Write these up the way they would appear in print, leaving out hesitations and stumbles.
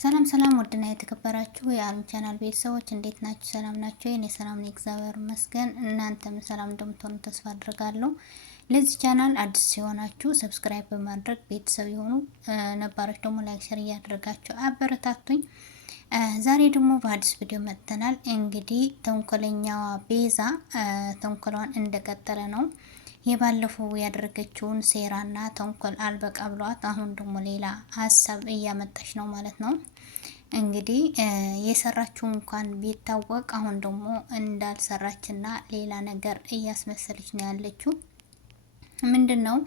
ሰላም ሰላም ወድና የተከበራችሁ የአለም ቻናል ቤተሰቦች እንዴት ናችሁ? ሰላም ናችሁ? እኔ ሰላም ነኝ፣ እግዚአብሔር ይመስገን። እናንተም ሰላም እንደምትሆኑ ተስፋ አድርጋለሁ። ለዚህ ቻናል አዲስ ሲሆናችሁ ሰብስክራይብ በማድረግ ቤተሰብ የሆኑ ነባሮች ደግሞ ላይክ፣ ሼር እያደረጋችሁ አበረታቱኝ። ዛሬ ደግሞ በአዲስ ቪዲዮ መጥተናል። እንግዲህ ተንኮለኛዋ ቤዛ ተንኮሏን እንደቀጠለ ነው። የባለፈው ያደረገችውን ሴራና ተንኮል አልበቃ ብሏት አሁን ደግሞ ሌላ ሀሳብ እያመጣች ነው ማለት ነው። እንግዲህ የሰራችው እንኳን ቢታወቅ አሁን ደግሞ እንዳልሰራችና ሌላ ነገር እያስመሰለች ነው ያለችው። ምንድነው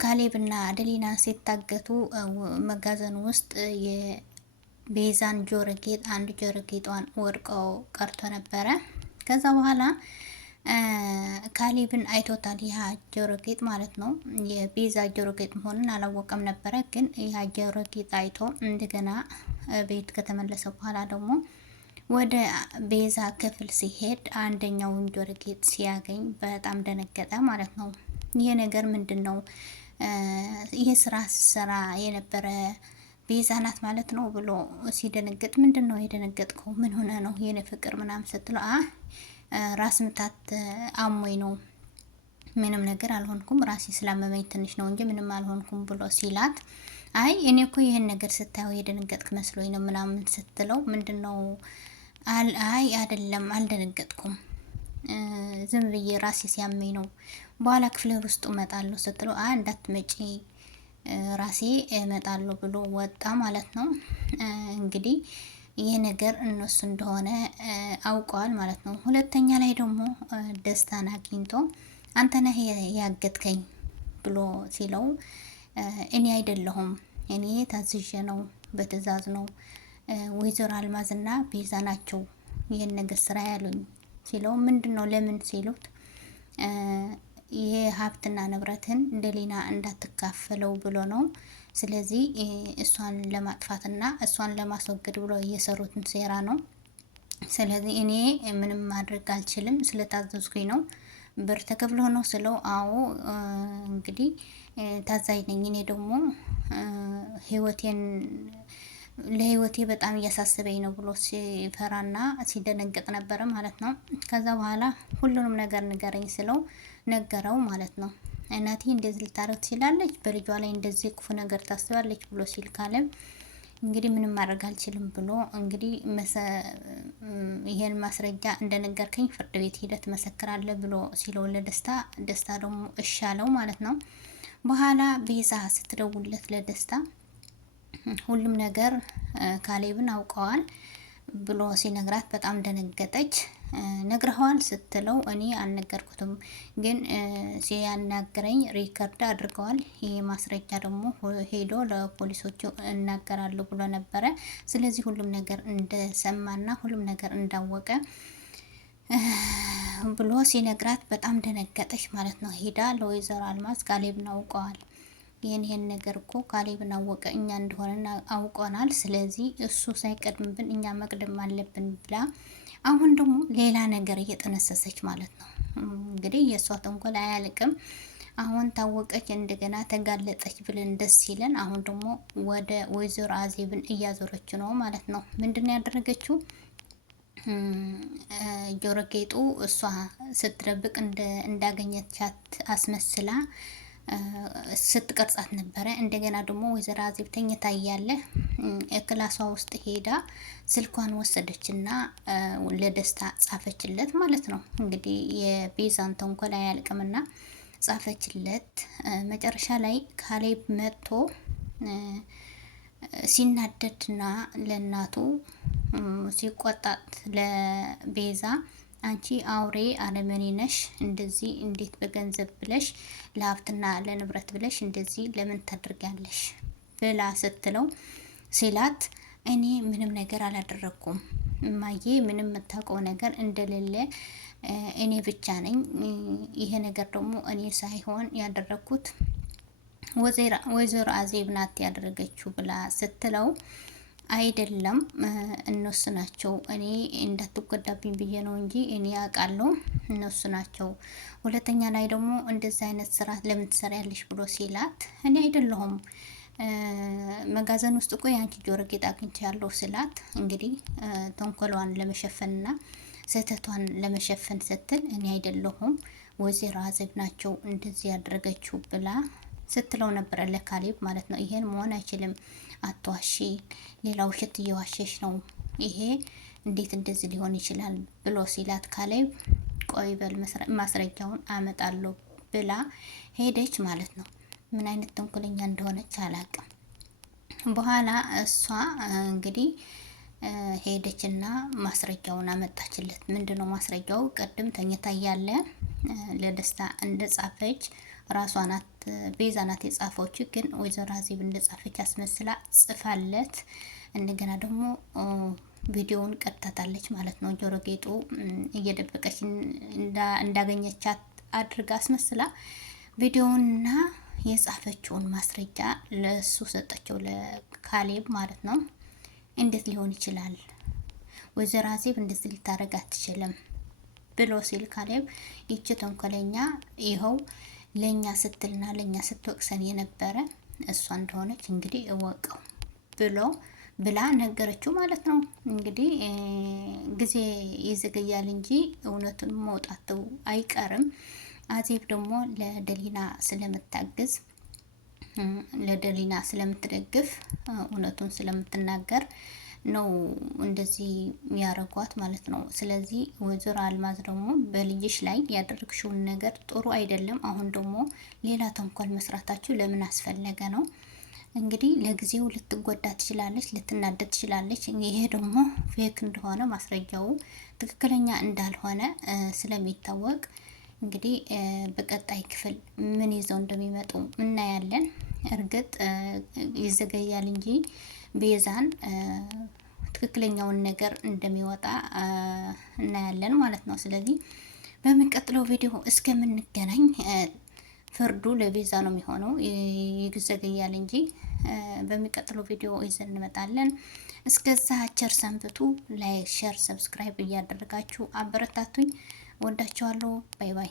ካሌብና አደሊና ሲታገቱ መጋዘን ውስጥ የቤዛን ጆሮ ጌጥ አንድ ጆሮ ጌጧን ወርቀው ቀርቶ ነበረ። ከዛ በኋላ ካሌብን አይቶታል። ይህ ጆሮ ጌጥ ማለት ነው የቤዛ ጆሮ ጌጥ መሆኑን አላወቀም ነበረ። ግን ይህ ጆሮ ጌጥ አይቶ እንደገና ቤት ከተመለሰ በኋላ ደግሞ ወደ ቤዛ ክፍል ሲሄድ አንደኛውን ጆሮ ጌጥ ሲያገኝ በጣም ደነገጠ ማለት ነው። ይሄ ነገር ምንድን ነው? ይሄ ስራ የነበረ ቤዛ ናት ማለት ነው ብሎ ሲደነገጥ፣ ምንድን ነው የደነገጥከው? ምን ሆነ ነው የኔ ፍቅር ምናምን ስትለው ራስ ምታት አሞኝ ነው፣ ምንም ነገር አልሆንኩም፣ ራሴ ስላመመኝ ትንሽ ነው እንጂ ምንም አልሆንኩም ብሎ ሲላት፣ አይ እኔ እኮ ይህን ነገር ስታየው የደነገጥክ መስሎኝ ነው ምናምን ስትለው፣ ምንድነው አይ አይደለም አልደነገጥኩም፣ ዝም ብዬ ራሴ ሲያመኝ ነው፣ በኋላ ክፍለ ውስጥ እመጣለሁ ስትለው፣ እንዳትመጪ ራሴ እመጣለሁ ብሎ ወጣ ማለት ነው። እንግዲህ ይህ ነገር እነሱ እንደሆነ አውቀዋል ማለት ነው። ሁለተኛ ላይ ደግሞ ደስታን አግኝቶ አንተ ነህ ያገትከኝ ብሎ ሲለው፣ እኔ አይደለሁም፣ እኔ ታዝዤ ነው፣ በትዕዛዝ ነው፣ ወይዘሮ አልማዝና ቤዛ ናቸው ይህን ነገር ስራ ያሉኝ ሲለው፣ ምንድን ነው ለምን ሲሉት፣ ይሄ ሀብትና ንብረትን እንደሌና እንዳትካፈለው ብሎ ነው። ስለዚህ እሷን ለማጥፋትና እሷን ለማስወገድ ብሎ እየሰሩትን ሴራ ነው። ስለዚህ እኔ ምንም ማድረግ አልችልም፣ ስለታዘዝኩኝ ነው። ብር ተከፍሎ ነው ስለው፣ አዎ እንግዲህ ታዛዥ ነኝ። እኔ ደግሞ ለህይወቴ በጣም እያሳሰበኝ ነው ብሎ ሲፈራና ሲደነገጥ ነበረ ማለት ነው። ከዛ በኋላ ሁሉንም ነገር ንገረኝ ስለው ነገረው ማለት ነው። እናቴ እንደዚህ ልታረግ ትችላለች፣ በልጇ ላይ እንደዚህ ክፉ ነገር ታስባለች ብሎ ሲል ካለም እንግዲህ ምንም ማድረግ አልችልም ብሎ እንግዲህ ይሄን ማስረጃ እንደነገርከኝ ፍርድ ቤት ሂደት መሰክራለ ብሎ ሲለው ለደስታ ደግሞ እሻለው ማለት ነው። በኋላ ቤዛ ስትደውለት ለደስታ ሁሉም ነገር ካሌብን አውቀዋል ብሎ ሲነግራት በጣም ደነገጠች። ነግረዋል ስትለው እኔ አልነገርኩትም፣ ግን ሲያናግረኝ ሪከርድ አድርገዋል። ይሄ ማስረጃ ደግሞ ሄዶ ለፖሊሶቹ እናገራለሁ ብሎ ነበረ። ስለዚህ ሁሉም ነገር እንደሰማና ሁሉም ነገር እንዳወቀ ብሎ ሲነግራት በጣም ደነገጠች ማለት ነው። ሄዳ ለወይዘሮ አልማዝ ካሌብን አውቀዋል፣ ይህን ነገር እኮ ካሌብን አወቀ፣ እኛ እንደሆነ አውቀናል። ስለዚህ እሱ ሳይቀድምብን እኛ መቅደም አለብን ብላ አሁን ደግሞ ሌላ ነገር እየጠነሰሰች ማለት ነው። እንግዲህ የእሷ ተንኮል አያልቅም። አሁን ታወቀች፣ እንደገና ተጋለጠች ብለን ደስ ይለን። አሁን ደግሞ ወደ ወይዘሮ አዜብን እያዞረች ነው ማለት ነው። ምንድነው ያደረገችው? ጆሮ ጌጡ እሷ ስትደብቅ እንዳገኘቻት አስመስላ ስትቀርጻት ነበረ። እንደገና ደግሞ ወይዘሮ አዜብ ተኝታ እያለ ክላሷ ውስጥ ሄዳ ስልኳን ወሰደችና ለደስታ ጻፈችለት ማለት ነው። እንግዲህ የቤዛን ተንኮል አያልቅምና ጻፈችለት። መጨረሻ ላይ ካሌብ መጥቶ ሲናደድና ለእናቱ ሲቆጣት ለቤዛ አንቺ አውሬ አለመኔ ነሽ፣ እንደዚህ እንዴት በገንዘብ ብለሽ ለሀብትና ለንብረት ብለሽ እንደዚህ ለምን ታደርጊያለሽ ብላ ስትለው ሲላት፣ እኔ ምንም ነገር አላደረኩም እማዬ፣ ምንም የምታውቀው ነገር እንደሌለ እኔ ብቻ ነኝ። ይሄ ነገር ደግሞ እኔ ሳይሆን ያደረኩት ወይዘሮ አዜብ ናት ያደረገችው ብላ ስትለው፣ አይደለም እነሱ ናቸው፣ እኔ እንዳትጎዳብኝ ብዬ ነው እንጂ እኔ አውቃለሁ እነሱ ናቸው። ሁለተኛ ላይ ደግሞ እንደዚህ አይነት ስራ ለምን ትሰሪያለሽ ብሎ ሲላት፣ እኔ አይደለሁም መጋዘን ውስጥ እኮ የአንቺ ጆሮ ጌጥ አግኝቻለሁ ስላት እንግዲህ ተንኮሏን ለመሸፈንና ስህተቷን ለመሸፈን ስትል እኔ አይደለሁም ወይዘሮ አዜብ ናቸው እንደዚህ ያደረገችው ብላ ስትለው ነበረ ለካሌብ ማለት ነው። ይሄን መሆን አይችልም፣ አትዋሺ፣ ሌላ ውሸት እየዋሸሽ ነው፣ ይሄ እንዴት እንደዚህ ሊሆን ይችላል ብሎ ሲላት ካሌብ ቆይ በል ማስረጃውን አመጣለሁ ብላ ሄደች ማለት ነው። ምን አይነት ተንኮለኛ እንደሆነች አላቅም። በኋላ እሷ እንግዲህ ሄደችና ማስረጃውን አመጣችለት። ምንድነው ማስረጃው? ቅድም ተኝታ እያለ ለደስታ እንደጻፈች ራሷ ናት ቤዛ ናት የጻፈች፣ ግን ወይዘሮ አዜብ እንደጻፈች አስመስላ ጽፋለት እንደገና ደግሞ ቪዲዮውን ቀጥታታለች ማለት ነው። ጆሮ ጌጡ እየደበቀች እንዳገኘቻት አድርጋ አስመስላ ቪዲዮውንና የጻፈችውን ማስረጃ ለሱ ሰጠችው፣ ለካሌብ ማለት ነው። እንዴት ሊሆን ይችላል? ወይዘሮ አዜብ እንደዚህ ልታደርግ አትችልም ብሎ ሲል ካሌብ ይቺ ተንኮለኛ ይኸው ለኛ ስትልና ለኛ ስትወቅሰን የነበረ እሷ እንደሆነች እንግዲህ እወቀው ብላ ነገረችው ማለት ነው። እንግዲህ ጊዜ ይዘገያል እንጂ እውነቱን መውጣቱ አይቀርም። አዜብ ደግሞ ለደሊና ስለምታግዝ ለደሊና ስለምትደግፍ እውነቱን ስለምትናገር ነው እንደዚህ ያረጓት ማለት ነው። ስለዚህ ወይዘሮ አልማዝ ደግሞ በልጅሽ ላይ ያደረግሽውን ነገር ጥሩ አይደለም፣ አሁን ደግሞ ሌላ ተንኮል መስራታችሁ ለምን አስፈለገ ነው። እንግዲህ ለጊዜው ልትጎዳ ትችላለች፣ ልትናደድ ትችላለች። ይሄ ደግሞ ፌክ እንደሆነ ማስረጃው ትክክለኛ እንዳልሆነ ስለሚታወቅ እንግዲህ በቀጣይ ክፍል ምን ይዘው እንደሚመጡ እናያለን። እርግጥ ይዘገያል እንጂ ቤዛን ትክክለኛውን ነገር እንደሚወጣ እናያለን ማለት ነው። ስለዚህ በሚቀጥለው ቪዲዮ እስከምንገናኝ ፍርዱ ለቤዛ ነው የሚሆነው። ይዘገያል እንጂ በሚቀጥለው ቪዲዮ ይዘን እንመጣለን። እስከዛ ቸር ሰንብቱ። ላይክ፣ ሼር፣ ሰብስክራይብ እያደረጋችሁ አበረታቱኝ። ወዳችኋለሁ። ባይ ባይ።